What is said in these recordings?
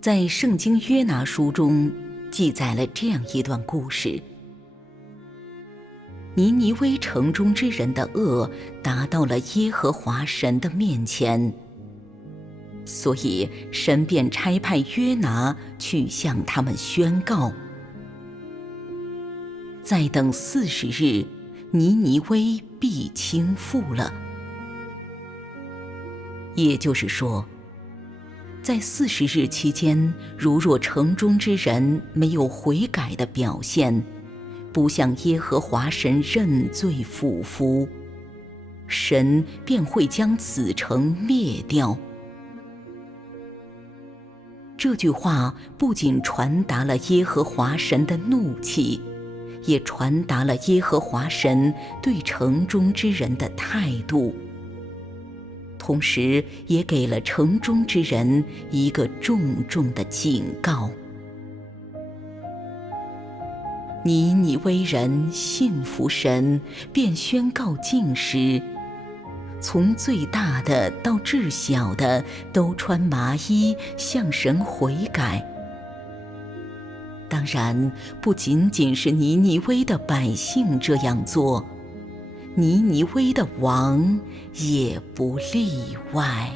在圣经约拿书中记载了这样一段故事：尼尼微城中之人的恶达到了耶和华神的面前，所以神便差派约拿去向他们宣告：再等40日，尼尼微必倾覆了。也就是说，在40日期间，如若城中之人没有悔改的表现，不向耶和华神认罪俯伏，神便会将此城灭掉。这句话不仅传达了耶和华神的怒气，也传达了耶和华神对城中之人的态度，同时也给了城中之人一个重重的警告。尼尼微人信服神，便宣告禁食，从最大的到至小的都穿麻衣向神悔改。当然，不仅仅是尼尼微的百姓这样做，尼尼微的王也不例外。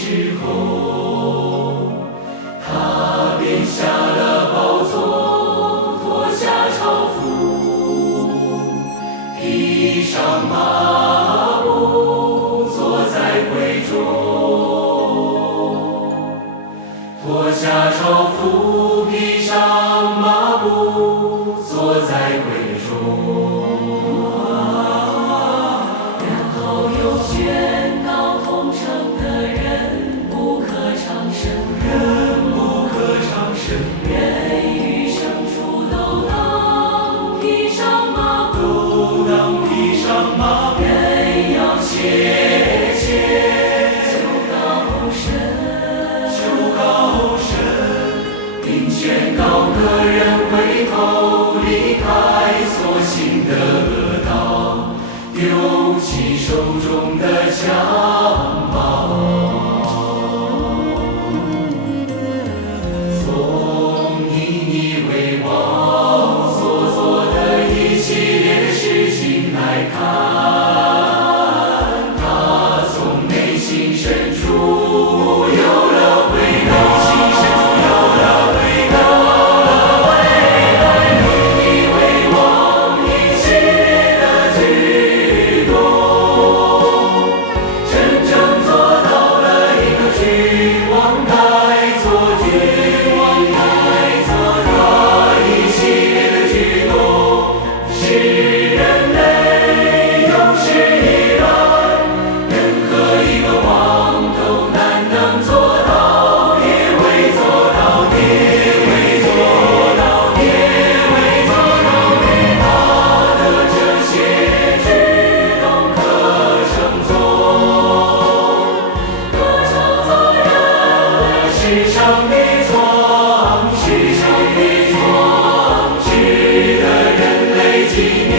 之后，他便下了宝座，脱下朝服，披上麻布，坐在会中。脱下朝服，披上麻布，坐在会中。然后又宣告同城的人不可长生，人与牲畜都当披上麻布，人要切求告神，并宣告个人回头，离开所行的恶道，丢弃手中的襁褓。从尼尼微王所做的一系列的事情来看，他从内心深处有了悔改。尼尼微王一系列的举动，真正做到了一个君王该做他一系列的举动，使人类有史以来任何一个王都难能做到，也未做到。他的这些举动可称作人类史上的壮举，值得人类纪念，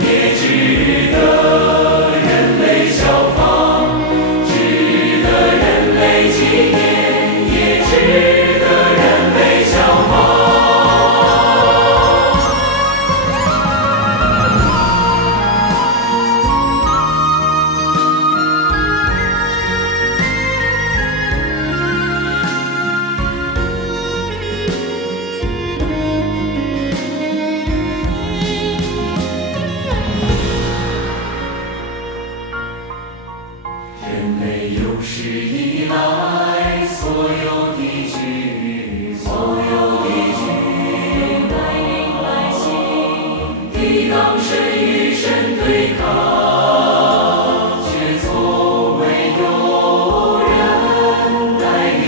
也值得人类效仿，值得人类纪念，也值得人类效仿。人类有史以来所有的举带领百姓抵挡神与神对抗，却从未有人带领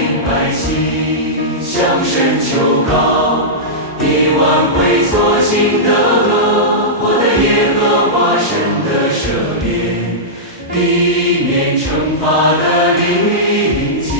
尽的恶，获得耶和华神的赦免，避免惩罚的灵境。